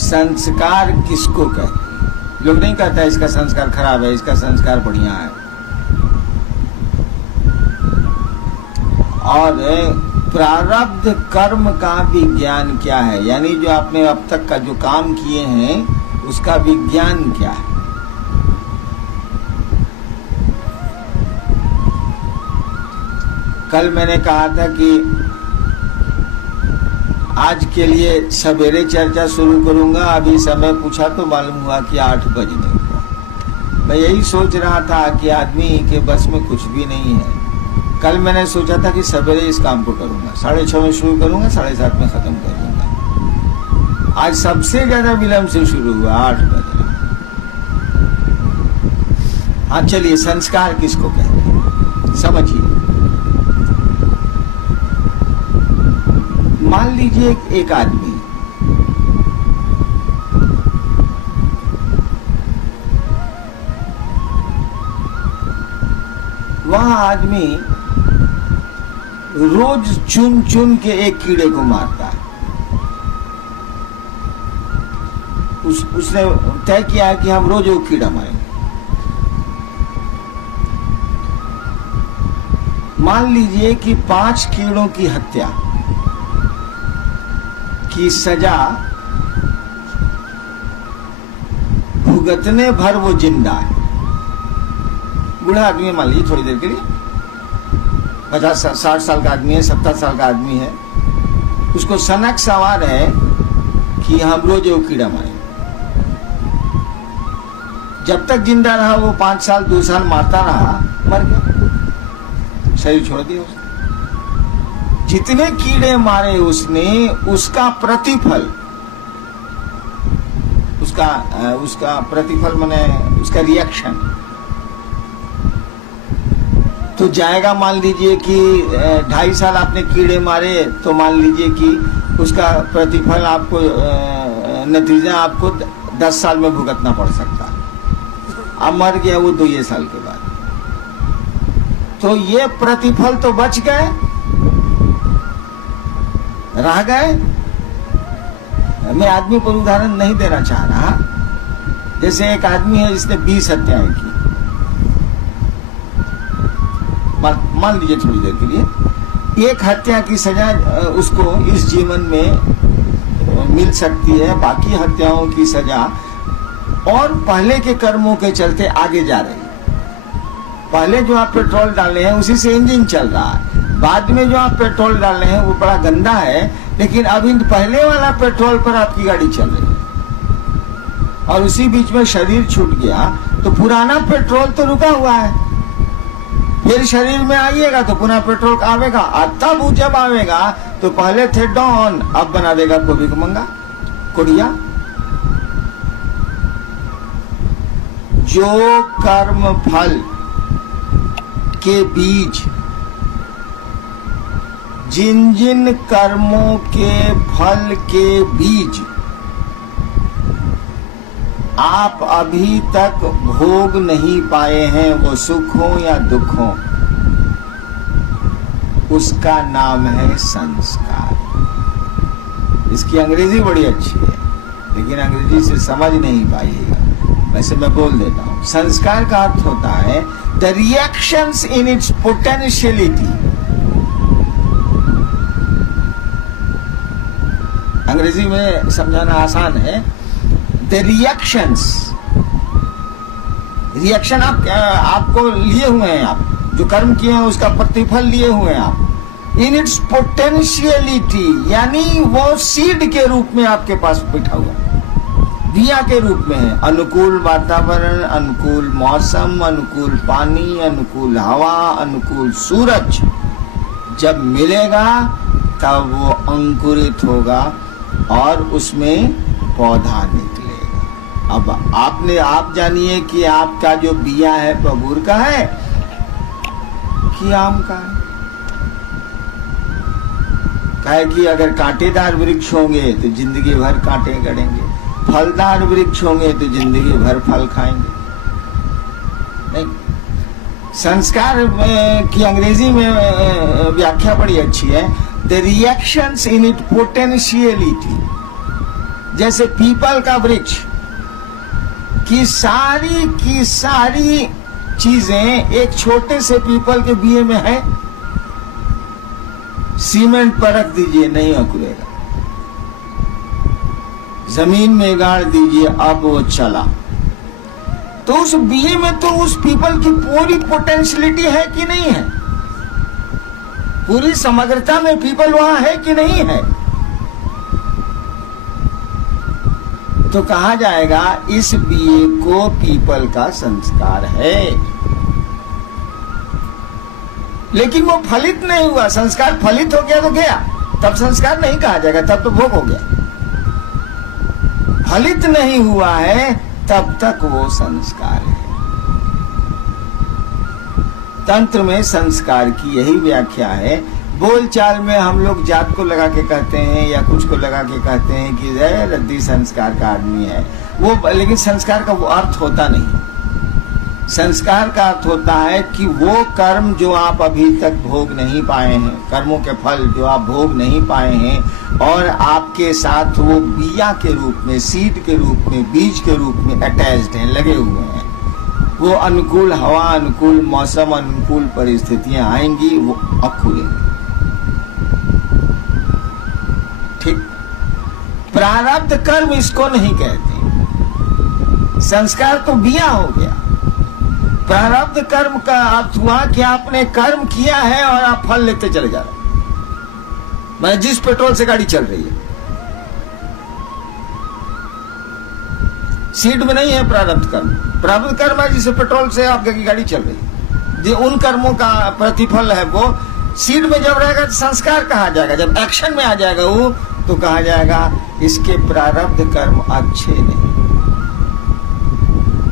संस्कार किसको कहते हैं? लोग नहीं कहता इसका संस्कार खराब है, इसका संस्कार बढ़िया है। और प्रारब्ध कर्म का विज्ञान क्या है, यानी जो आपने अब तक का जो काम किए हैं उसका विज्ञान क्या है। कल मैंने कहा था कि आज के लिए सवेरे चर्चा शुरू करूंगा, अभी समय पूछा तो मालूम हुआ कि 8 बजने हुआ। मैं यही सोच रहा था कि आदमी के बस में कुछ भी नहीं है। कल मैंने सोचा था कि सवेरे इस काम को करूंगा, 6:30 में शुरू करूंगा, 7:30 में खत्म कर दूंगा। आज सबसे ज्यादा विलंब से शुरू हुआ, 8 बजे। हाँ चलिए, संस्कार किसको कहते हैं समझिए। मान लीजिए एक आदमी वह आदमी रोज चुन चुन के एक कीड़े को मारता है। उसने तय किया है कि हम रोज वो कीड़ा मारेंगे। मान लीजिए कि 5 कीड़ों की हत्या की सजा भुगतने भर वो जिंदा है। बूढ़ा आदमी है, मान लीजिए थोड़ी देर के लिए, 50-60 साल का आदमी है, 70 साल का आदमी है। उसको सनक सवार है कि हम रोज वो कीड़ा मारेंगे। जब तक जिंदा रहा वो 5 साल 2 साल मारता रहा, मर गया, शरीर छोड़ दिया उसने। जितने कीड़े मारे उसने, उसका प्रतिफल, उसका प्रतिफल माने उसका रिएक्शन तो जाएगा। मान लीजिए कि 2.5 साल आपने कीड़े मारे, तो मान लीजिए कि उसका प्रतिफल आपको, नतीजा आपको 10 साल में भुगतना पड़ सकता है। अब मर गया वो 2 साल के बाद, तो ये प्रतिफल तो बच गए, रह गए। मैं आदमी पर उदाहरण नहीं देना चाह रहा। जैसे एक आदमी है जिसने 20 हत्याएं की, मान लीजिए थोड़ी देर के लिए, एक हत्या की सजा उसको इस जीवन में मिल सकती है, बाकी हत्याओं की सजा और पहले के कर्मों के चलते आगे जा रही है। पहले जो आप पेट्रोल डाले हैं उसी से इंजन चल रहा है, बाद में जो आप पेट्रोल डाल रहे हैं वो बड़ा गंदा है, लेकिन अभी पहले वाला पेट्रोल पर आपकी गाड़ी चल रही है। और उसी बीच में शरीर छूट गया तो पुराना पेट्रोल तो रुका हुआ है। फिर शरीर में आइएगा तो पुनः पेट्रोल आवेगा, और तब जब आवेगा तो पहले थे डॉन, अब बना देगा को भिखमंगा, कुड़िया। जो कर्म फल के बीज, जिन जिन कर्मों के फल के बीज आप अभी तक भोग नहीं पाए हैं, वो सुख हो या दुख हो, उसका नाम है संस्कार। इसकी अंग्रेजी बड़ी अच्छी है, लेकिन अंग्रेजी से समझ नहीं पाइएगा, वैसे मैं बोल देता हूं। संस्कार का अर्थ होता है the reactions in its potentiality. अंग्रेजी में समझाना आसान है। द रिएक्शंस, रिएक्शन आपको लिए हुए हैं, आप जो कर्म किए हैं उसका प्रतिफल लिए हुए हैं आप, इन इट्स पोटेंशियलिटी, यानी वो सीड के रूप में आपके पास बैठा हुआ, दिया के रूप में है। अनुकूल वातावरण, अनुकूल मौसम, अनुकूल पानी, अनुकूल हवा, अनुकूल सूरज जब मिलेगा तब वो अंकुरित होगा और उसमें पौधा निकलेगा। अब आप जानिए कि आपका जो बिया है बबूर का है कि आम का है। काहे कि अगर कांटेदार वृक्ष होंगे तो जिंदगी भर कांटे गड़ेंगे, फलदार वृक्ष होंगे तो जिंदगी भर फल खाएंगे। नहीं, संस्कार की अंग्रेजी में व्याख्या बड़ी अच्छी है। The reactions in it potentiality, जैसे पीपल का वृक्ष की सारी चीजें एक छोटे से पीपल के बीए में है। सीमेंट पर रख दीजिए, नहीं अंकुरेगा। जमीन में गाड़ दीजिए, अब वो चला। तो उस बीए में तो उस पीपल की पूरी पोटेंशियलिटी है कि नहीं है? पूरी समग्रता में पीपल वहां है कि नहीं है? तो कहा जाएगा इस बीए को पीपल का संस्कार है। लेकिन वो फलित नहीं हुआ। संस्कार फलित हो गया तो गया, तब संस्कार नहीं कहा जाएगा, तब तो भोग हो गया। फलित नहीं हुआ है तब तक वो संस्कार है। तंत्र में संस्कार की यही व्याख्या है। बोलचाल में हम लोग जात को लगा के कहते हैं या कुछ को लगा के कहते हैं कि रद्दी संस्कार का आदमी है वो, लेकिन संस्कार का वो अर्थ होता नहीं। संस्कार का अर्थ होता है कि वो कर्म जो आप अभी तक भोग नहीं पाए हैं, कर्मों के फल जो आप भोग नहीं पाए हैं, और आपके साथ वो बिया के रूप में, सीड के रूप में, बीज के रूप में अटैच्ड हैं, लगे हुए हैं। वो अनुकूल हवा, अनुकूल मौसम, अनुकूल परिस्थितियां आएंगी, वो अखुरेंगे। ठीक। प्रारब्ध कर्म इसको नहीं कहते। संस्कार तो बिया हो गया। प्रारब्ध कर्म का अर्थ हुआ कि आपने कर्म किया है और आप फल लेते चले जा रहे हैं। मैं जिस पेट्रोल से गाड़ी चल रही है, सीड में नहीं है प्रारब्ध कर्म। प्रारब्ध कर्म है जिसे पेट्रोल से आपकी गाड़ी चल रही है, जो उन कर्मों का प्रतिफल है। वो सीड में जब रहेगा तो संस्कार कहा जाएगा। जब एक्शन में आ जाएगा वो, तो कहा जाएगा इसके प्रारब्ध कर्म अच्छे नहीं,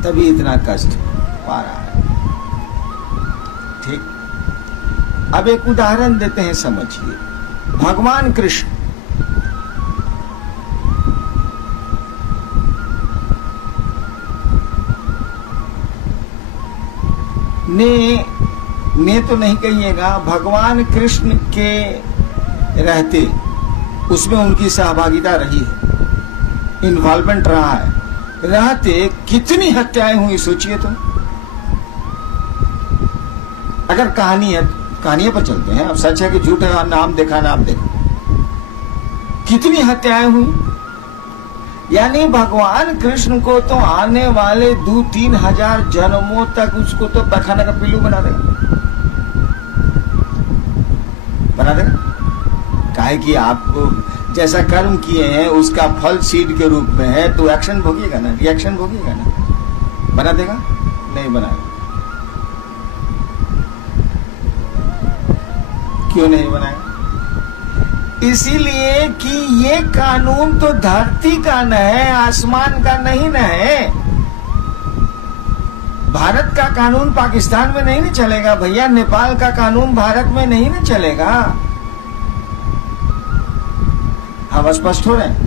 तभी इतना कष्ट पा रहा है। ठीक। अब एक उदाहरण देते हैं, समझिए। भगवान कृष्ण ने तो नहीं कहिएगा, भगवान कृष्ण के रहते उसमें उनकी सहभागिता रही है, इन्वॉल्वमेंट रहा है। रहते कितनी हत्याएं हुई सोचिए तो। अगर कहानी है, कहानियों पर चलते हैं, अब सच है कि झूठ है, नाम देखा नाम देखा, कितनी हत्याएं हुई। यानी भगवान कृष्ण को तो आने वाले 2-3 हजार जन्मों तक उसको तो पखाना का पिल्लू बना देगा, बना देगा। काहे कि आप जैसा कर्म किए हैं उसका फल सीड के रूप में है, तो एक्शन भोगिएगा ना, रिएक्शन भोगिएगा ना। बना देगा? नहीं बनाएगा। क्यों नहीं बनाएगा? इसीलिए कि ये कानून तो धरती का न है, आसमान का नहीं न है। भारत का कानून पाकिस्तान में नहीं न चलेगा भैया, नेपाल का कानून भारत में नहीं न चलेगा। हम स्पष्ट हो रहे हैं।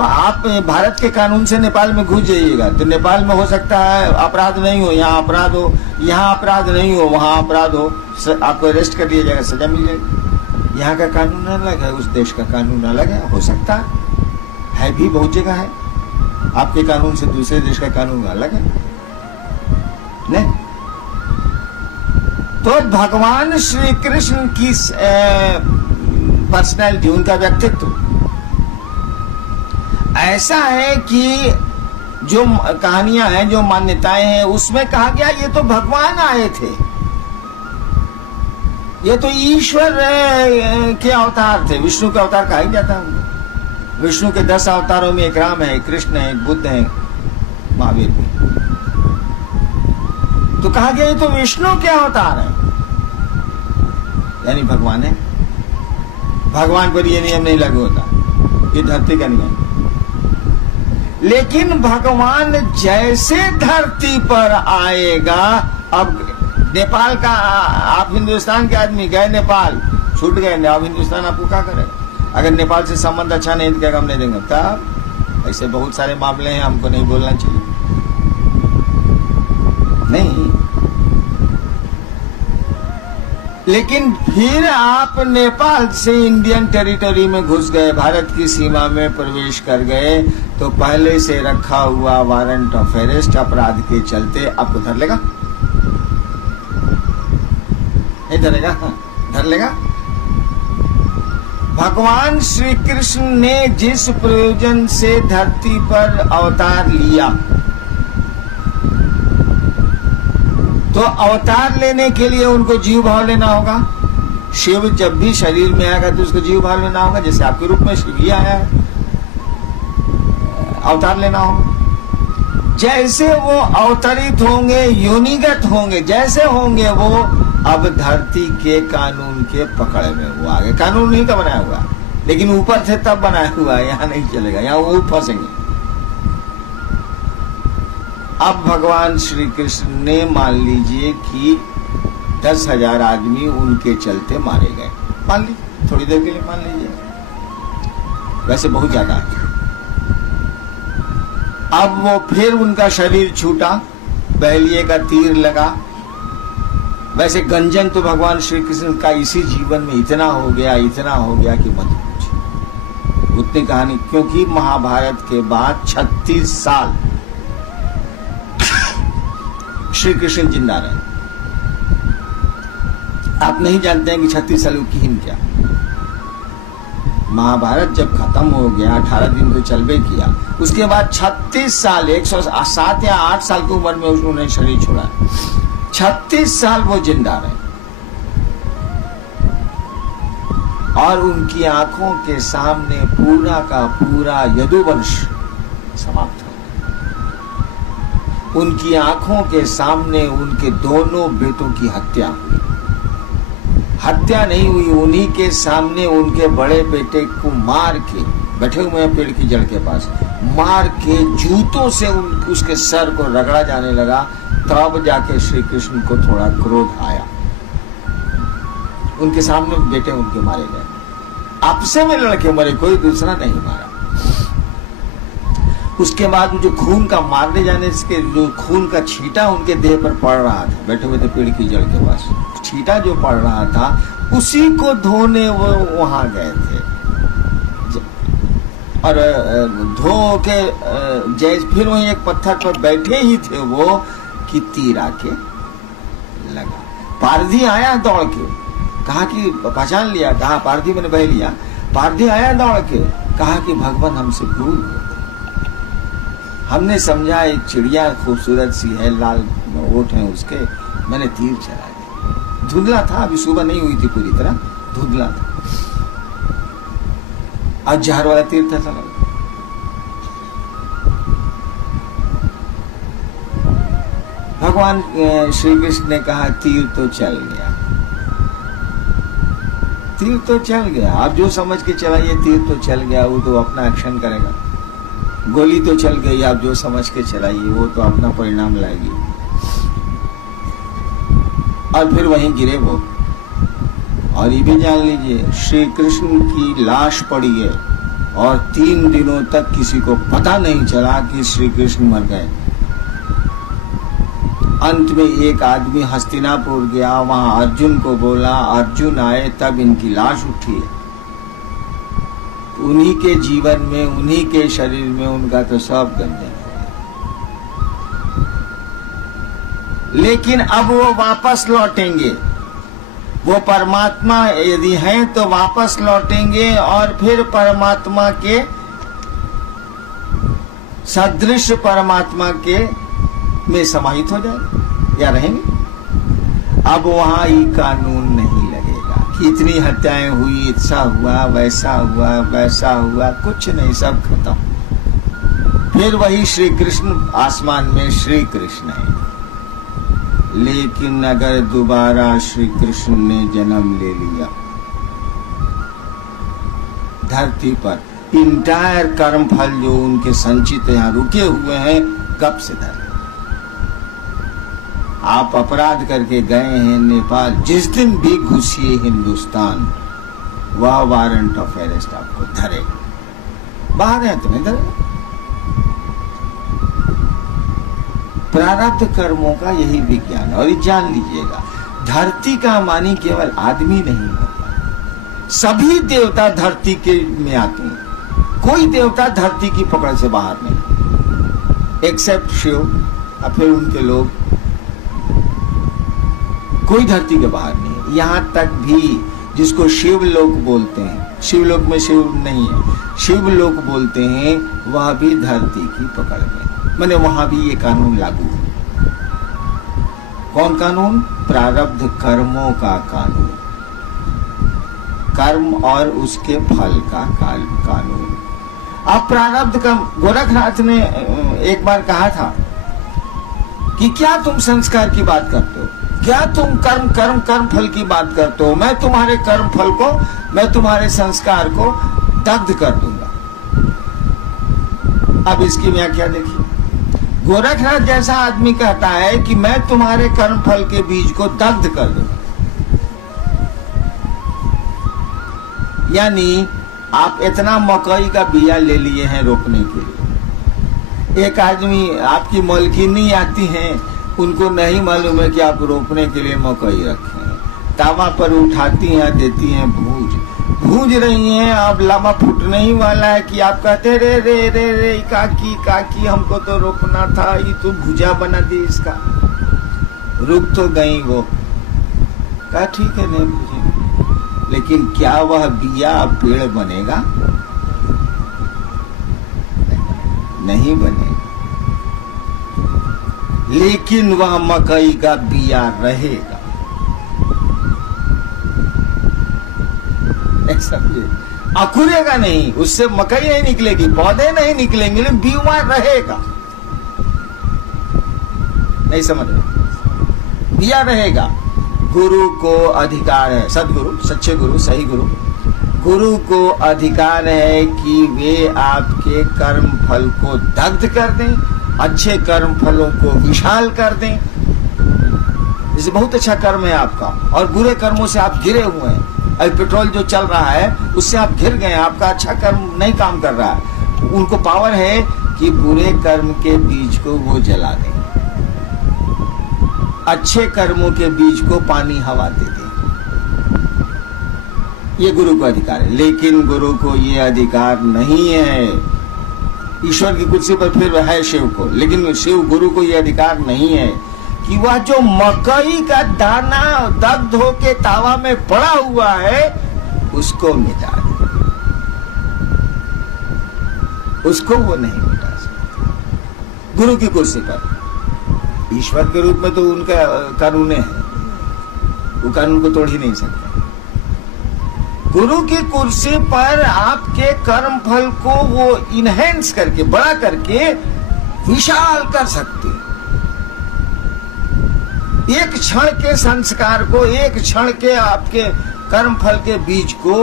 आप भारत के कानून से नेपाल में घुस जाइएगा तो नेपाल में हो सकता है अपराध नहीं हो, यहाँ अपराध हो, यहाँ अपराध नहीं हो, वहाँ अपराध हो, आपको अरेस्ट कर दिया जाएगा, सजा मिल जाएगी। यहाँ का कानून अलग है, उस देश का कानून अलग है। हो सकता है भी, बहुत जगह है आपके कानून से दूसरे देश का कानून अलग है। नहीं तो भगवान श्री कृष्ण की पर्सनैलिटी, उनका व्यक्तित्व ऐसा है कि जो कहानियां हैं, जो मान्यताएं हैं, उसमें कहा गया ये तो भगवान आए थे, ये तो ईश्वर के अवतार थे। विष्णु का अवतार कहा ही जाता है। विष्णु के 10 अवतारों में एक राम है, एक कृष्ण है, एक बुद्ध है, महावीर भी। तो कहा गया ये तो विष्णु के अवतार है, यानी भगवान है। भगवान पर ये नियम नहीं लागू होता, ये धरती का नियम। लेकिन भगवान जैसे धरती पर आएगा, अब नेपाल का, आप हिंदुस्तान के आदमी गए नेपाल, छूट गए, अब हिंदुस्तान आपको क्या करेगा? अगर नेपाल से संबंध अच्छा नहीं तो क्या हम नहीं देंगे? तब ऐसे बहुत सारे मामले हैं, हमको नहीं बोलना चाहिए। नहीं, लेकिन फिर आप नेपाल से इंडियन टेरिटरी में घुस गए, भारत की सीमा में प्रवेश कर गए, तो पहले से रखा हुआ वारंट ऑफ अरेस्ट अपराध के चलते आपको धर लेगा, नहीं धरेगा? धर लेगा। भगवान श्री कृष्ण ने जिस प्रयोजन से धरती पर अवतार लिया, तो अवतार लेने के लिए उनको जीव भाव लेना होगा। शिव जब भी शरीर में आएगा तो उसको जीव भाव लेना होगा, जैसे आपके रूप में शिव ही आया है, अवतार लेना होगा। जैसे वो अवतरित होंगे, योनिगत होंगे, जैसे होंगे वो अब धरती के कानून के पकड़ में वो आगे। कानून नहीं का बनाया हुआ, लेकिन ऊपर से तब बनाया हुआ है, यहाँ नहीं चलेगा, यहाँ वो फंसेंगे। अब भगवान श्री कृष्ण ने मान लीजिए कि 10,000 आदमी उनके चलते मारे गए, मान लीजिए, थोड़ी देर के लिए मान लीजिए, वैसे बहुत ज्यादा है। अब वो फिर उनका शरीर छूटा, बहलिए का तीर लगा। वैसे गंजन तो भगवान श्री कृष्ण का इसी जीवन में इतना हो गया कि मत पूछिए उतनी कहानी, क्योंकि महाभारत के बाद 36 साल श्री कृष्ण जिंदा रहे। आप नहीं जानते हैं कि 36 साल की हिम क्या। महाभारत जब खत्म हो गया, 18 दिन तो चलबे किया, उसके बाद 36 साल 107 या 8 साल की उम्र में उन्होंने शरीर छोड़ा। 36 साल वो जिंदा रहे और उनकी आंखों के सामने पूरा का पूरा यदुवंश समाप्त हो। उनकी आंखों के सामने उनके दोनों बेटों की हत्या हुई। हत्या नहीं हुई, उन्हीं के सामने उनके बड़े बेटे को मार के, बैठे हुए हैं पेड़ की जड़ के पास, मार के जूतों से उसके सर को रगड़ा जाने लगा। तब जाके श्री कृष्ण को थोड़ा क्रोध आया। उनके सामने बेटे उनके मारे गए, आपसे में लड़के मरे, कोई दूसरा नहीं मारा। उसके बाद जो खून का मारने जाने से जो खून का छींटा उनके देह पर पड़ रहा था, बैठे हुए थे पेड़ की जड़ के पास, छींटा जो पड़ रहा था उसी को धोने वो वहां गए थे। और धो के जैसे फिर वहीं एक पत्थर पर बैठे ही थे वो कि तीर आके लगा। पारधी आया दौड़ के, कहा कि पहचान लिया, कहा पारधी मैंने बह लिया। पारधी आया दौड़ के, कहा कि भगवान हमसे भूल गए, हमने समझा एक चिड़िया खूबसूरत सी है, लाल ओठ है उसके, मैंने तीर चला दिया। धुंधला था, अभी सुबह नहीं हुई थी पूरी तरह, धुंधला था, आज जहर वाला तीर था चला। भगवान श्री कृष्ण ने कहा तीर तो चल गया, तीर तो चल गया, आप जो समझ के चलाइए, तीर तो चल गया, वो तो अपना एक्शन करेगा। गोली तो चल गई, आप जो समझ के चलाइए, वो तो अपना परिणाम लाएगी। और फिर वहीं गिरे वो। और ये भी जान लीजिए, श्री कृष्ण की लाश पड़ी है और 3 दिनों तक किसी को पता नहीं चला कि श्री कृष्ण मर गए। अंत में एक आदमी हस्तिनापुर गया, वहां अर्जुन को बोला, अर्जुन आए तब इनकी लाश उठी है। उन्हीं के जीवन में, उन्हीं के शरीर में उनका तो सब गंजन हो गया। लेकिन अब वो वापस लौटेंगे, वो परमात्मा यदि हैं तो वापस लौटेंगे और फिर परमात्मा के सदृश परमात्मा के में समाहित हो जाएंगे या रहेंगे। अब वहां ये कानून नहीं लगेगा कि इतनी हत्याएं हुई, ऐसा हुआ, वैसा हुआ, वैसा हुआ, कुछ नहीं, सब खत्म। फिर वही श्री कृष्ण आसमान में श्री कृष्ण है। लेकिन अगर दोबारा श्री कृष्ण ने जन्म ले लिया धरती पर, इंटायर कर्म फल जो उनके संचित यहाँ रुके हुए हैं, कब से धर। आप अपराध करके गए हैं नेपाल, जिस दिन भी घुसिए हिंदुस्तान, वह वारंट ऑफ अरेस्ट आपको धरेगा। बाहर है तो नहीं धरेगा। प्रारब्ध कर्मों का यही विज्ञान है। और ये जान लीजिएगा, धरती का मानी केवल आदमी नहीं होता, सभी देवता धरती के में आते हैं, कोई देवता धरती की पकड़ से बाहर नहीं, एक्सेप्ट शिव और फिर उनके लोग, कोई धरती के बाहर नहीं है। यहां तक भी जिसको शिवलोक बोलते हैं, शिवलोक में शिव नहीं है, शिवलोक बोलते हैं, वह भी धरती की पकड़ में, माने वहां भी ये कानून लागू है। कौन कानून? प्रारब्ध कर्मों का कानून, कर्म और उसके फल का कानून। अब प्रारब्ध कर्म, गोरखनाथ ने एक बार कहा था कि क्या तुम संस्कार की बात करते हो, क्या तुम कर्म फल की बात करते हो, मैं तुम्हारे कर्म फल को, मैं तुम्हारे संस्कार को दग्ध कर दूंगा। अब इसकी व्याख्या देखिए, गोरखनाथ जैसा आदमी कहता है कि मैं तुम्हारे कर्म फल के बीज को दग्ध कर दूंगा, यानी आप इतना मकई का बिया ले लिए हैं रोपने के लिए, एक आदमी, आपकी मालकिनी आती हैं, उनको नहीं मालूम है कि आप रोपने के लिए मकई रखे हैं, तावा पर उठाती हैं, देती हैं भूंज रही हैं, अब लामा फूटने ही वाला है कि आप कहते रे रे रे रे काकी हमको तो रोपना था, ये तो भुजा बना दी इसका। रुक तो गई वो, कहा ठीक है नहीं भुजे, लेकिन क्या वह बिया पेड़ बनेगा? नहीं बनेगा, लेकिन वह मकई का बिया रहेगा। समझे? अकुरेगा नहीं, उससे मकई नहीं निकलेगी, पौधे नहीं निकलेंगे, लेकिन बीमा रहेगा। नहीं समझ रहे? बिया रहेगा। गुरु को अधिकार है, सदगुरु, सच्चे गुरु, सही गुरु को अधिकार है कि वे आपके कर्म फल को दग्ध कर दें, अच्छे कर्म फलों को विशाल कर दें। जैसे बहुत अच्छा कर्म है आपका और बुरे कर्मों से आप घिरे हुए हैं, अभी पेट्रोल जो चल रहा है उससे आप घिर गए, आपका अच्छा कर्म नहीं काम कर रहा है, उनको पावर है कि बुरे कर्म के बीज को वो जला दें, अच्छे कर्मों के बीज को पानी हवा दे दें। ये गुरु को अधिकार है, लेकिन गुरु को ये अधिकार नहीं है। ईश्वर की कुर्सी पर फिर है शिव को, लेकिन शिव गुरु को ये अधिकार नहीं है कि वह जो मकई का दाना दग्ध होके तावा में पड़ा हुआ है उसको मिटा दे, उसको वो नहीं मिटा सकता। गुरु की कुर्सी पर, ईश्वर के रूप में तो उनका कानून है, वो कानून को तोड़ ही नहीं सकता। गुरु की कुर्सी पर आपके कर्म फल को वो इनहेंस करके, बड़ा करके विशाल कर सकते हैं। एक क्षण के संस्कार को, एक क्षण के आपके कर्म फल के बीज को,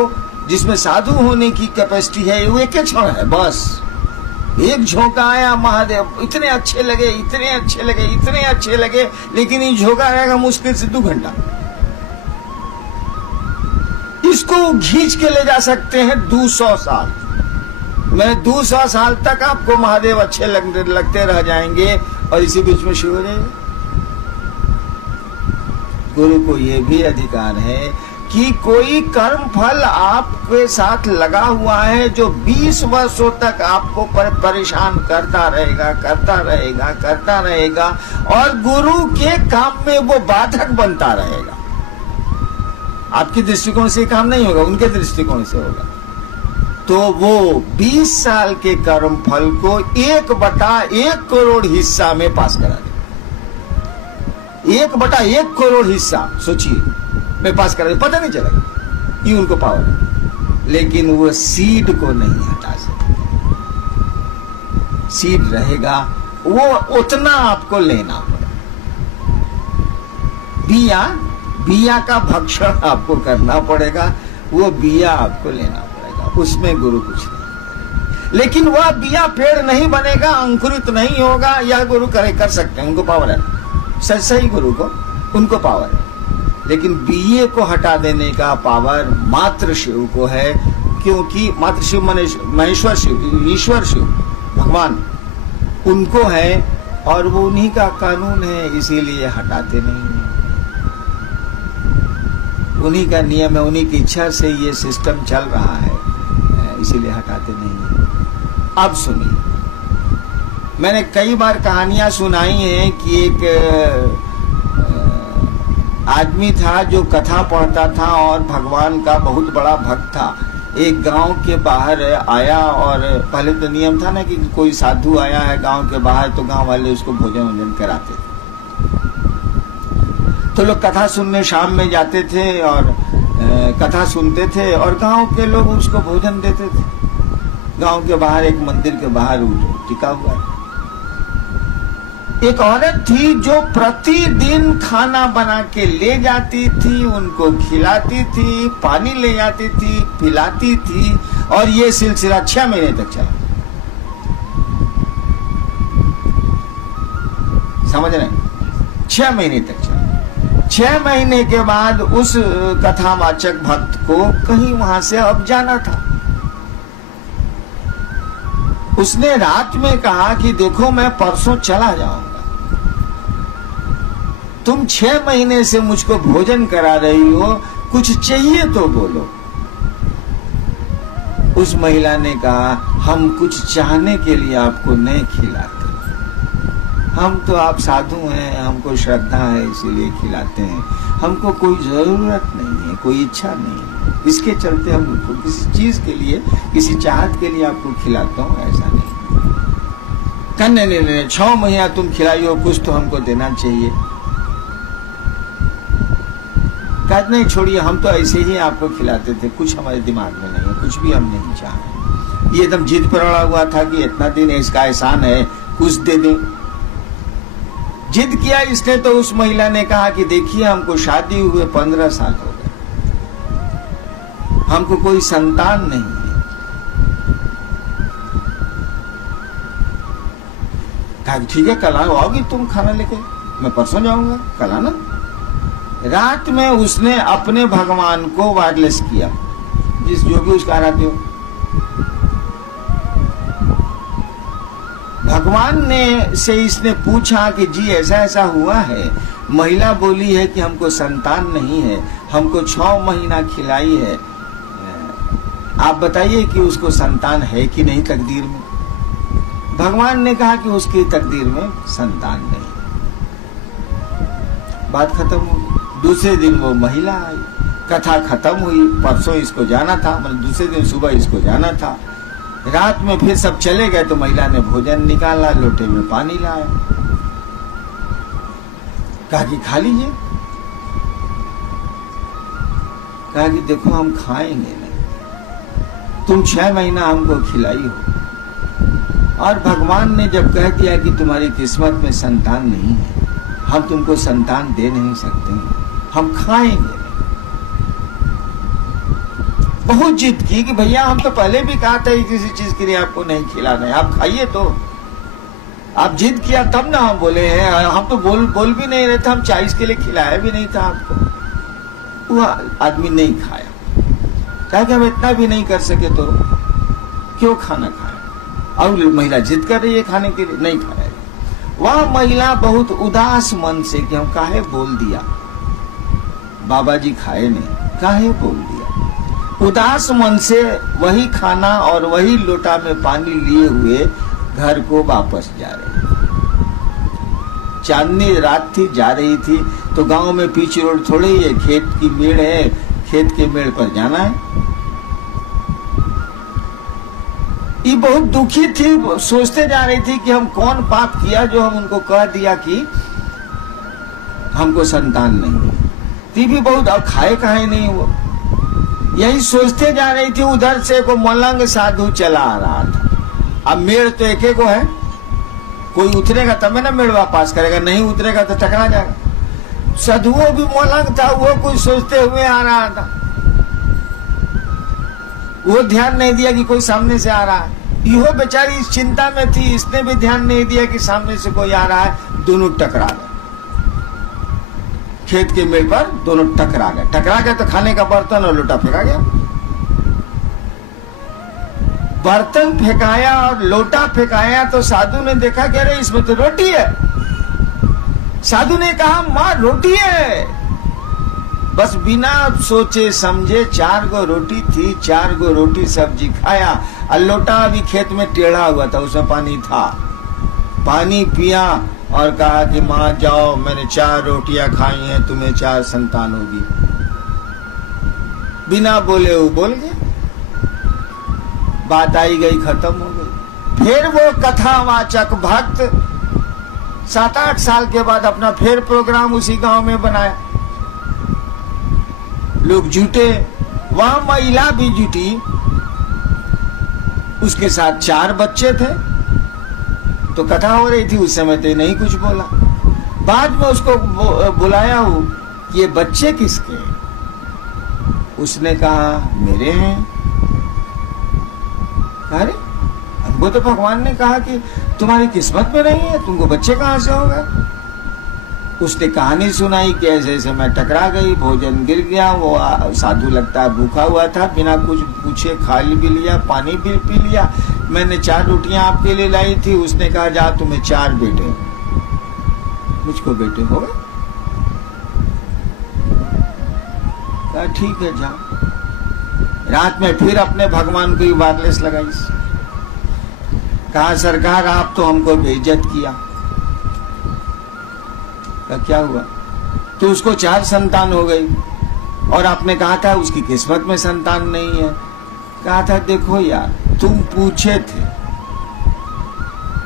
जिसमें साधु होने की कैपेसिटी है, वो एक क्षण है बस। एक झोंका आया, महादेव इतने अच्छे लगे, इतने अच्छे लगे, इतने अच्छे लगे, लेकिन ये झोंका रहेगा मुश्किल से 2 घंटा। इसको खींच के ले जा सकते हैं 200 साल। मैं 200 साल तक आपको महादेव अच्छे लगते रह जाएंगे और इसी बीच में शिव हो जाएंगे। गुरु को यह भी अधिकार है कि कोई कर्म फल आपके साथ लगा हुआ है जो 20 वर्षों तक आपको परेशान करता रहेगा और गुरु के काम में वो बाधक बनता रहेगा। आपके दृष्टिकोण से काम नहीं होगा, उनके दृष्टिकोण से होगा। तो वो 20 साल के कर्म फल को 1/1 करोड़ हिस्सा में पास करा दे। 1/1 करोड़ हिस्सा सोचिए में पास करा दे, पता नहीं चलेगा, ये उनको पावर है। लेकिन वो सीड को नहीं हटा सकते, सीड रहेगा, वो उतना आपको लेना पड़ेगा। बिया का भक्षण आपको करना पड़ेगा, वो बिया आपको लेना पड़ेगा, उसमें गुरु कुछ नहीं। लेकिन वह बिया पेड़ नहीं बनेगा, अंकुरित नहीं होगा, यह गुरु कर सकते हैं, उनको पावर है। सही गुरु को, उनको पावर है। लेकिन बिये को हटा देने का पावर मात्र शिव को है, क्योंकि मात्र शिव महेश्वर शिव, ईश्वर शिव, भगवान उनको है और वो उन्हीं का कानून है, इसीलिए हटाते नहीं है। उन्हीं का नियम है, उन्हीं की इच्छा से ये सिस्टम चल रहा है, इसीलिए हटाते नहीं है। अब सुनिए, मैंने कई बार कहानियां सुनाई हैं कि एक आदमी था जो कथा पढ़ता था और भगवान का बहुत बड़ा भक्त था। एक गांव के बाहर आया और पहले तो नियम था ना कि कोई साधु आया है गांव के बाहर तो गांव वाले उसको भोजन वोजन कराते थे। तो लोग कथा सुनने शाम में जाते थे और कथा सुनते थे और गांव के लोग उसको भोजन देते थे। गांव के बाहर एक मंदिर के बाहर टिका हुआ है। एक औरत थी जो प्रतिदिन खाना बना के ले जाती थी, उनको खिलाती थी, पानी ले जाती थी, पिलाती थी और ये सिलसिला 6 महीने तक चला। समझ रहे? 6 महीने तक चला। 6 महीने के बाद उस कथावाचक भक्त को कहीं वहां से अब जाना था। उसने रात में कहा कि देखो मैं परसों चला जाऊंगा, तुम 6 महीने से मुझको भोजन करा रही हो, कुछ चाहिए तो बोलो। उस महिला ने कहा हम कुछ चाहने के लिए आपको नहीं खिलाते, हम तो आप साधु हैं, हमको श्रद्धा है इसीलिए खिलाते हैं, हमको कोई जरूरत नहीं है, कोई इच्छा नहीं है, इसके चलते हम किसी चीज के लिए, किसी चाहत के लिए आपको खिलाता हूं, ऐसा नहीं। कहने नहीं 6 महीना तुम खिलाई हो, कुछ तो हमको देना चाहिए। कहते नहीं छोड़िए, हम तो ऐसे ही आपको खिलाते थे, कुछ हमारे दिमाग में नहीं है, कुछ भी हम नहीं चाहे। ये एकदम जिद पर अड़ा हुआ था कि इतना दिन इसका एहसान है, कुछ दे दें। जिद किया इसने तो उस महिला ने कहा कि देखिए हमको शादी हुए 15 साल हो गए, हमको कोई संतान नहीं है। कहा ठीक है कल आओगी तुम खाना लेके, मैं परसों जाऊंगा, कल आना। रात में उसने अपने भगवान को वायरलेस किया, जिस जो भी उसका आराध्य हो। भगवान ने से इसने पूछा कि जी ऐसा ऐसा हुआ है। महिला बोली है कि हमको संतान नहीं है, हमको 6 महीना खिलाई है, आप बताइए कि उसको संतान है कि नहीं तकदीर में। भगवान ने कहा कि उसकी तकदीर में संतान नहीं। बात खत्म हो गई। दूसरे दिन वो महिला आई, कथा खत्म हुई, परसों इसको जाना था, मतलब दूसरे दिन सुबह इसको जाना था। रात में फिर सब चले गए तो महिला ने भोजन निकाला, लोटे में पानी लाया, कहा कि खा लीजिए। कहा कि देखो हम खाएंगे नहीं, तुम 6 महीना हमको खिलाई हो और भगवान ने जब कह दिया कि तुम्हारी किस्मत में संतान नहीं है, हम तुमको संतान दे नहीं सकते, हम खाएंगे नहीं। बहुत जिद की कि भैया हम तो पहले भी कहा था किसी चीज के लिए आपको नहीं खिलाना है, आप खाइए। तो आप जिद किया तब ना हम बोले हैं, हम तो बोल भी नहीं रहे थे, हम 40 के लिए खिलाया भी नहीं था आपको। वो आदमी नहीं खाया, कहा कि हम इतना भी नहीं कर सके तो क्यों खाना खाया। और महिला जिद कर रही है खाने के लिए, नहीं खाया। वह महिला बहुत उदास मन से कि हम काहे बोल दिया, बाबा जी खाए नहीं, काहे बोल दिया। उदास मन से वही खाना और वही लोटा में पानी लिए हुए घर को वापस जा रही थी। चांदनी रात थी, जा रही थी तो गांव में पीछे रोड थोड़ी है, खेत की मेड़ है, खेत के मेड़ पर जाना है। ये बहुत दुखी थी, सोचते जा रही थी कि हम कौन पाप किया जो हम उनको कह दिया कि हमको संतान नहीं है। ती भी बहुत, अब खाए काहे नहीं वो, यही सोचते जा रही थी। उधर से को मलंग साधु चला आ रहा था। अब मेड़ तो एक को है, कोई उतरेगा तब ना मेड़ वापस करेगा, नहीं उतरेगा तो टकरा जाएगा। साधुओं भी मलंग था, वो कुछ सोचते हुए आ रहा था, वो ध्यान नहीं दिया कि कोई सामने से आ रहा है। यो बेचारी इस चिंता में थी, इसने भी ध्यान नहीं दिया कि सामने से कोई आ रहा है। दोनों टकरा गए, खेत के मेड़ पर दोनों टकरा गए। टकरा गए तो खाने का बर्तन और लोटा फेंका गया। बर्तन फेंकाया और लोटा फेंकाया तो साधु ने देखा कि अरे इसमें तो रोटी है। साधु ने कहा मां रोटी है। बस बिना सोचे समझे 4 गो रोटी थी, 4 गो रोटी सब्जी खाया, और लोटा भी खेत में टेढ़ा हुआ था, उसमें पानी था, पानी पिया और कहा कि माँ जाओ, मैंने 4 रोटियां खाई हैं, तुम्हें 4 संतान होगी। बिना बोले वो बोल गए, बात आई गई, खत्म हो गई। फिर वो कथावाचक भक्त 7-8 साल के बाद अपना फिर प्रोग्राम उसी गांव में बनाया। लोग जुटे, वहां महिला भी जुटी, उसके साथ 4 बच्चे थे। तो कथा हो रही थी, उस समय तो नहीं कुछ बोला। बाद में उसको बुलाया हूं कि ये बच्चे किसके? उसने कहा मेरे हैं। अरे हमको तो भगवान ने कहा कि तुम्हारी किस्मत में नहीं है, तुमको बच्चे कहां से हो गए? उसने कहानी सुनाई कि ऐसे ऐसे मैं टकरा गई, भोजन गिर गया, वो साधु लगता है भूखा हुआ था, बिना कुछ पूछे खा भी लिया, पानी भी पी लिया। मैंने 4 रोटियां आपके लिए लाई थी, उसने कहा जा तुम्हें 4 बेटे, मुझको बेटे हो गए। कहा ठीक है जाओ। रात में फिर अपने भगवान को ही वायरलेस लगाई, कहा सरकार आप तो हमको बेइज्जत किया। क्या हुआ? तो उसको 4 संतान हो गई, और आपने कहा था उसकी किस्मत में संतान नहीं है। कहा था देखो यार, तुम पूछे थे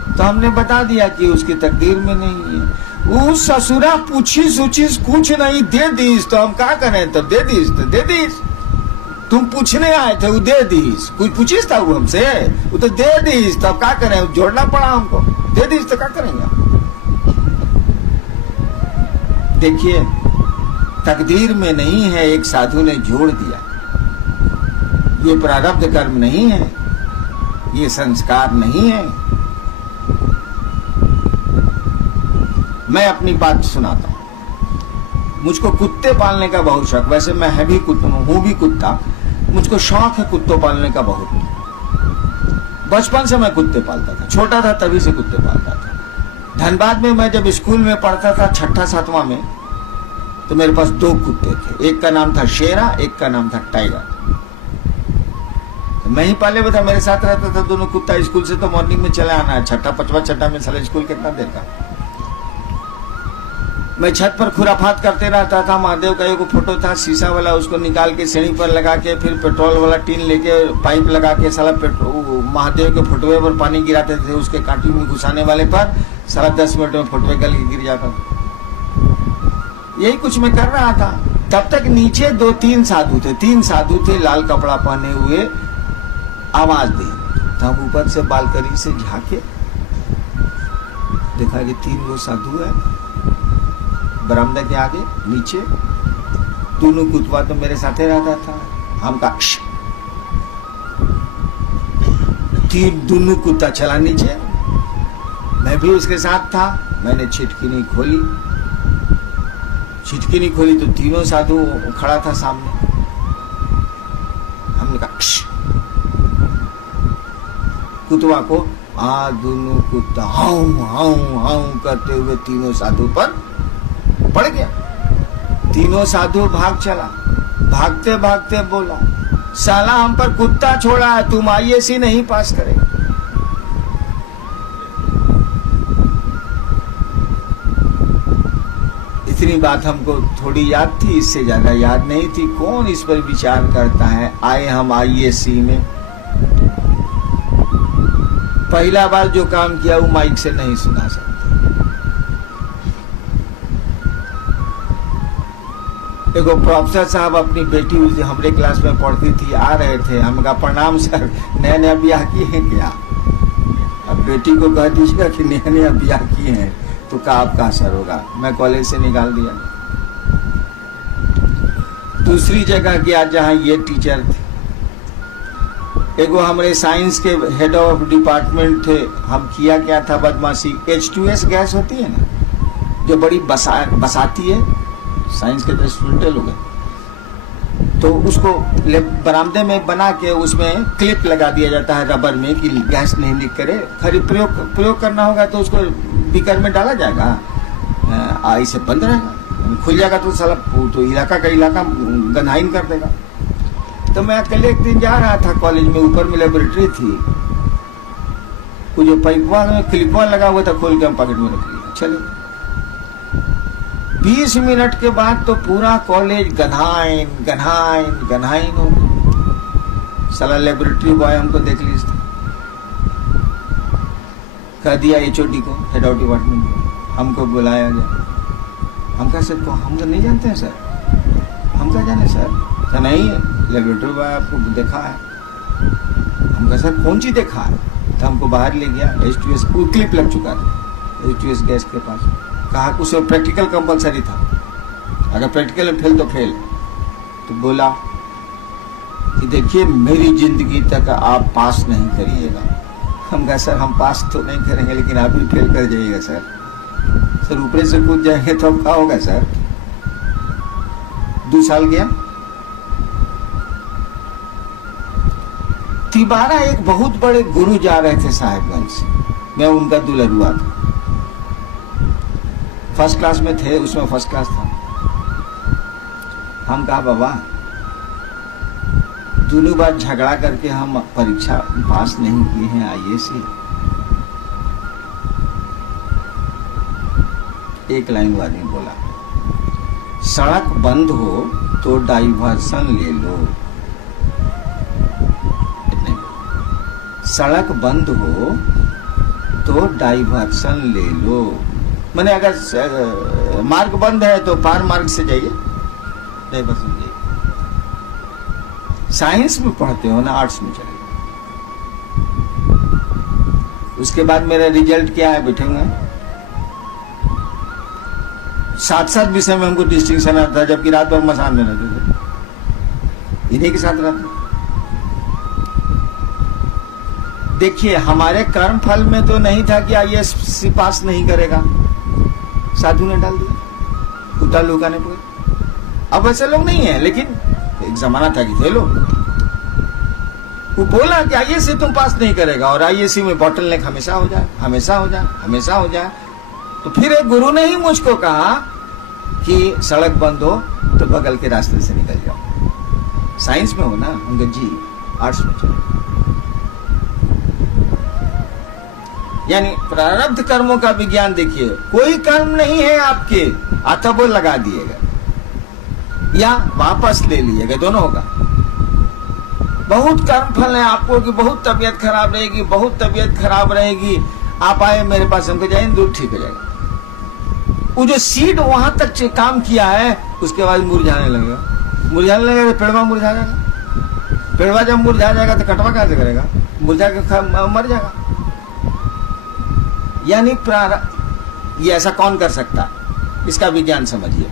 तो हमने बता दिया कि उसकी तकदीर में नहीं है। वो ससुरा पूछी सूचिस कुछ नहीं, दे दीस, तो हम क्या करें? तो दे दीस, तो दे दीस। तुम पूछने आए थे, वो दे दीस। कुछ पूछिस था वो हमसे, वो तो दे दीस, तो अब क्या करें? जोड़ना पड़ा हमको, दे दीस तो क्या करेंगे? देखिए, तकदीर में नहीं है, एक साधु ने जोड़ दिया। ये प्रारब्ध कर्म नहीं है, ये संस्कार नहीं है। मैं अपनी बात सुनाता हूं। मुझको कुत्ते पालने का बहुत शौक, वैसे मैं है भी कुत्ता, हूं भी कुत्ता, मुझको शौक है कुत्तों पालने का बहुत। बचपन से मैं कुत्ते पालता था, छोटा था तभी से कुत्ते पालता था। धनबाद में मैं जब स्कूल में पढ़ता था 6-7वां में, तो मेरे पास 2 कुत्ते थे, एक का नाम था शेरा, एक का नाम था टाइगर। तो मैं ही पाले हुए था, मेरे साथ रहता था दोनों कुत्ता। स्कूल से तो मॉर्निंग में चले आना है, 6-5वां छठा में साले स्कूल कितना देर का। मैं छत पर खुराफात करते रहता था। महादेव का एक फोटो था शीशा वाला, उसको निकाल के सीढ़ी पर लगा के, फिर पेट्रोल वाला टीन लेके पाइप लगा के साला महादेव के फोटोए पर पानी गिराते थे, उसके कांटी में घुसाने वाले पर साला 10 मिनट में फोटोए गल के गिर जाता था। यही कुछ मैं कर रहा था। तब तक नीचे 2-3 साधु थे, 3 साधु थे लाल कपड़ा पहने हुए, आवाज दे। तब ऊपर से बालकनी से झांके, देखा कि 3 वो साधु है बरामदा के आगे नीचे। दोनों कुत्ता तो मेरे साथ रहता था। हम का दोनों कुत्ता चला नीचे, मैं भी उसके साथ था। मैंने छिटकी नहीं खोली तो तीनों साधु खड़ा था सामने। हमने कहा कुत्ता को, दोनों कुत्ता हाउ हाउ हाउ करते हुए तीनों साधु पर पड़ गया। तीनों साधु भाग चला, भागते भागते बोला साला हम पर कुत्ता छोड़ा है, तुम आईएएस नहीं पास करेगा। इतनी बात हमको थोड़ी याद थी, इससे ज्यादा याद नहीं थी। कौन इस पर विचार करता है? आए हम आईएएससी में, पहला बार जो काम किया वो माइक से नहीं सुना सकता। देखो प्रोफेसर साहब अपनी बेटी उस हमारे क्लास में पढ़ती थी, आ रहे थे। हम कहा प्रणाम सर, नया नया ब्याह किए हैं क्या? अब बेटी को कह दीजिएगा कि नया नया ब्याह किए हैं तो का आपका असर होगा। मैं कॉलेज से निकाल दिया। दूसरी जगह गया जहां ये टीचर थे, एगो हमारे साइंस के हेड ऑफ डिपार्टमेंट थे। हम किया क्या था बदमाशी, H2S गैस होती है ना जो बड़ी बसाती है, साइंस के तो स्टूडेंट लोग हैं, तो उसको बरामदे में बना के उसमें क्लिप लगा दिया जाता है रबर में कि गैस नहीं लीक करे। खरी प्रयोग करना होगा तो उसको बीकर में डाला जाएगा, ऐसे बंद रहेगा, खुल जाएगा तो साला तो इलाका का इलाका गंधाइन कर देगा। तो मैं अकेले एक दिन जा रहा था कॉलेज में, ऊपर में लेबोरेटरी थी, वो जो पाइपवा में क्लिपवा लगा हुआ था खोल के हम पॉकेट में रख लिया, चले। 20 मिनट के बाद तो पूरा कॉलेज गन्हाइन गन्हाइन गन्हाइन हो गया। साला लेबोरेटरी बॉय हमको देख ली, कह दिया HOD को, हेड ऑफ डिपार्टमेंट को, हमको बुलाया गया। हम कहा सर को हम तो नहीं जानते हैं सर, हम क्या जाने सर। तो नहीं, लेबोरेटरी बॉय आपको देखा है। हम कहा सर कौन चीज देखा है? तो हमको बाहर ले गया, H2S क्लिप लग चुका था H2S गैस के पास। कहा उसे प्रैक्टिकल कंपलसरी था, अगर प्रैक्टिकल में फेल तो फेल। तो बोला कि देखिए मेरी जिंदगी तक आप पास नहीं करिएगा। हम कहा सर हम पास तो नहीं करेंगे, लेकिन आप भी फेल कर जाइएगा सर। सर ऊपर से कूद जाएंगे तो अब क्या होगा सर? 2 साल गया। तिबारा एक बहुत बड़े गुरु जा रहे थे साहेबगंज से, मैं उनका दुल्हरुआ था, फर्स्ट क्लास में थे, उसमें फर्स्ट क्लास था। हम कहा बाबा दोनों बार झगड़ा करके हम परीक्षा पास नहीं किए हैं IAS से। एक लाइन वाली बोला, सड़क बंद हो तो डाइवर्सन ले लो। सड़क बंद हो तो डाइवर्सन ले लो, मैंने अगर मार्ग बंद है तो पार मार्ग से जाइए, डाइवर्सन जाइए। साइंस में पढ़ते हो ना, आर्ट्स में चले। उसके बाद मेरा रिजल्ट क्या है बैठेंगे, 7 विषय में हमको डिस्टिंक्शन आता था, जबकि रात भर मसान में रहते थे, इन्हीं के साथ रहते। देखिए हमारे कर्म फल में तो नहीं था कि IAS पास नहीं करेगा, साधु ने डाल दिया, कुत्ता लुकाने पर। अब ऐसे लोग नहीं है, लेकिन एक जमाना था कि थे लोग। वो बोला कि IAS तुम पास नहीं करेगा, और IAS में बॉटल नेक हमेशा हो जाए, हमेशा हो जाए, हमेशा हो जाए। तो फिर एक गुरु ने ही मुझको कहा कि सड़क बंद हो तो बगल के रास्ते से निकल जाओ। साइंस में हो ना, उनके जी आर्ट्स में चलो। यानी प्रारब्ध कर्मों का विज्ञान देखिए, कोई कर्म नहीं है आपके, आता वो लगा दिएगा या वापस ले लिएगा, दोनों होगा। बहुत कर्म फल है आपको कि बहुत तबीयत खराब रहेगी, बहुत तबीयत खराब रहेगी, आप आए मेरे पास, हमको जाए दूर ठीक हो जाएगा। वो जो सीड वहां तक काम किया है, उसके बाद मुरझाने लगेगा, मुरझाने लगेगा तो पेड़वा मुरझा जाएगा। पेड़वा जब मुरझा जाएगा तो कटवा कहां से करेगा, मुरझा के मर जाएगा। यानी ये ऐसा कौन कर सकता, इसका विज्ञान समझिए।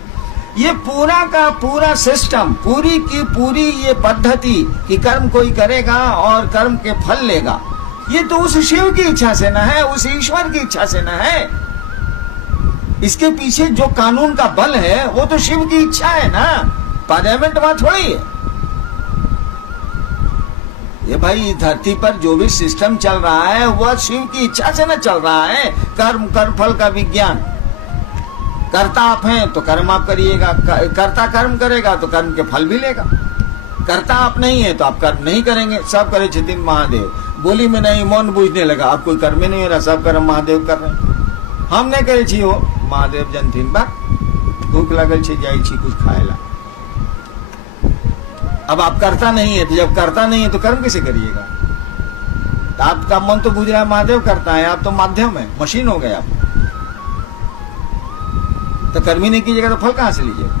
ये पूरा का पूरा सिस्टम, पूरी की पूरी ये पद्धति कि कर्म कोई करेगा और कर्म के फल लेगा, ये तो उस शिव की इच्छा से न है, उस ईश्वर की इच्छा से न है। इसके पीछे जो कानून का बल है वो तो शिव की इच्छा है ना, पार्लियामेंट वहां थोड़ी है। ये भाई धरती पर जो भी सिस्टम चल रहा है वह शिव की इच्छा से न चल रहा है। कर्म कर्म फल का विज्ञान, कर्ता आप हैं तो कर्म आप करिएगा, कर्ता कर्म करेगा तो कर्म के फल भी लेगा। कर्ता आप नहीं है तो आप कर्म नहीं करेंगे। सब करे छथिन महादेव, बोली में नहीं मौन बूझने लगा, अब कोई कर्म नहीं हो रहा, सब कर्म महादेव कर रहे हैं। हम नहीं करे छी हो महादेव जनथिन बा, भूख लगल छी जाई छी कुछ खाएला। अब आप करता नहीं है, तो जब करता नहीं है तो कर्म कैसे करिएगा? तो आपका मन तो बुझ रहा है महादेव करता है, आप तो माध्यम है, मशीन हो गए आप। तो कर्म ही नहीं कीजिएगा तो फल कहां से लीजिएगा?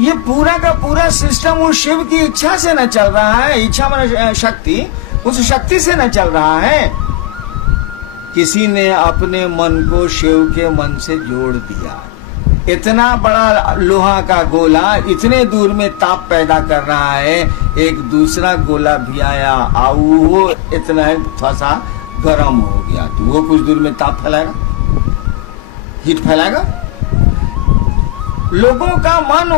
ये पूरा का पूरा सिस्टम उस शिव की इच्छा से न चल रहा है। इच्छा माने शक्ति, उस शक्ति से न चल रहा है। किसी ने अपने मन को शिव के मन से जोड़ दिया। इतना बड़ा लोहा का गोला इतने दूर में ताप पैदा कर रहा है, एक दूसरा गोला भी आया और वो इतना थोड़ा गर्म हो गया, तो वो कुछ दूर में ताप फैलाएगा, हीट फैलाएगा। लोगों का मन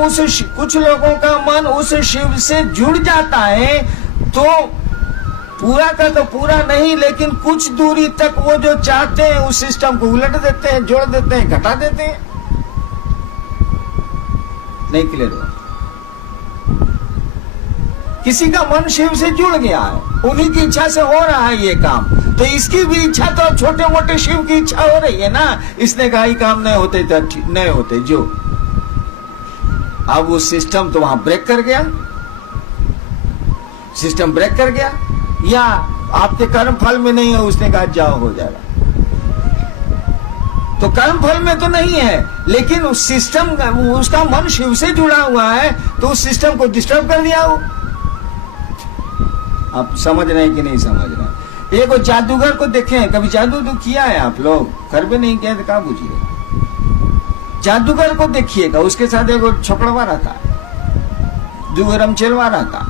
कुछ लोगों का मन उस शिव से जुड़ जाता है, तो पूरा का तो पूरा नहीं, लेकिन कुछ दूरी तक वो जो चाहते हैं उस सिस्टम को उलट देते हैं, जोड़ देते हैं, घटा देते हैं। नहीं क्लियर हुआ? किसी का मन शिव से जुड़ गया है, उन्हीं की इच्छा से हो रहा है ये काम, तो इसकी भी इच्छा तो छोटे मोटे शिव की इच्छा हो रही है ना। इसने कहा ये काम नहीं होते तो नहीं होते जो, अब वो सिस्टम तो वहां ब्रेक कर गया, सिस्टम ब्रेक कर गया, या आपके कर्म फल में नहीं है, उसने कहा जाओ हो जाएगा। तो कर्म फल में तो नहीं है, लेकिन उस सिस्टम उसका मन शिव से जुड़ा हुआ है, तो उस सिस्टम को डिस्टर्ब कर दिया वो। आप समझ रहे हैं कि नहीं समझ रहे हैं? एक जादूगर को देखें, कभी जादू तो किया है आप लोग? घर पे नहीं किया तो क्या पूछिए। जादूगर को देखिएगा, उसके साथ एक छोकड़वा रहता, दुगरम चेलवा रहता।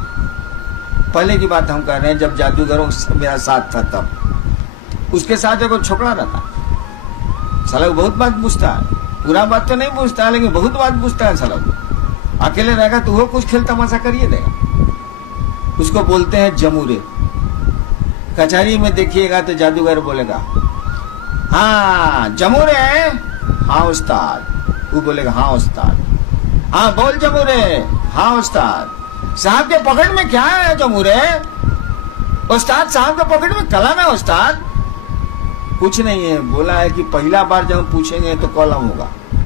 पहले की बात हम कह रहे हैं, जब जादूगरों से मेरा साथ था तब उसके साथ एक छोकरा रहता। साला बहुत बात पूछता है, पूरा बात तो नहीं पूछता है, लेकिन बहुत बात पूछता है। साला अकेले रहेगा तो वो कुछ खेल तमाशा करिए देगा। उसको बोलते हैं जमूरे। कचहरी में देखिएगा तो जादूगर बोलेगा हाँ जमूरे, हाँ उस्ताद। वो बोलेगा हाँ उस्ताद। हाँ बोल जमूरे, हाँ उस्ताद। साहब के पकड़ में क्या है जमूरे? उस्ताद साहब के पकड़ में कलम है उस्ताद। कुछ नहीं है, बोला है कि पहला बार जब पूछेंगे तो कलम होगा।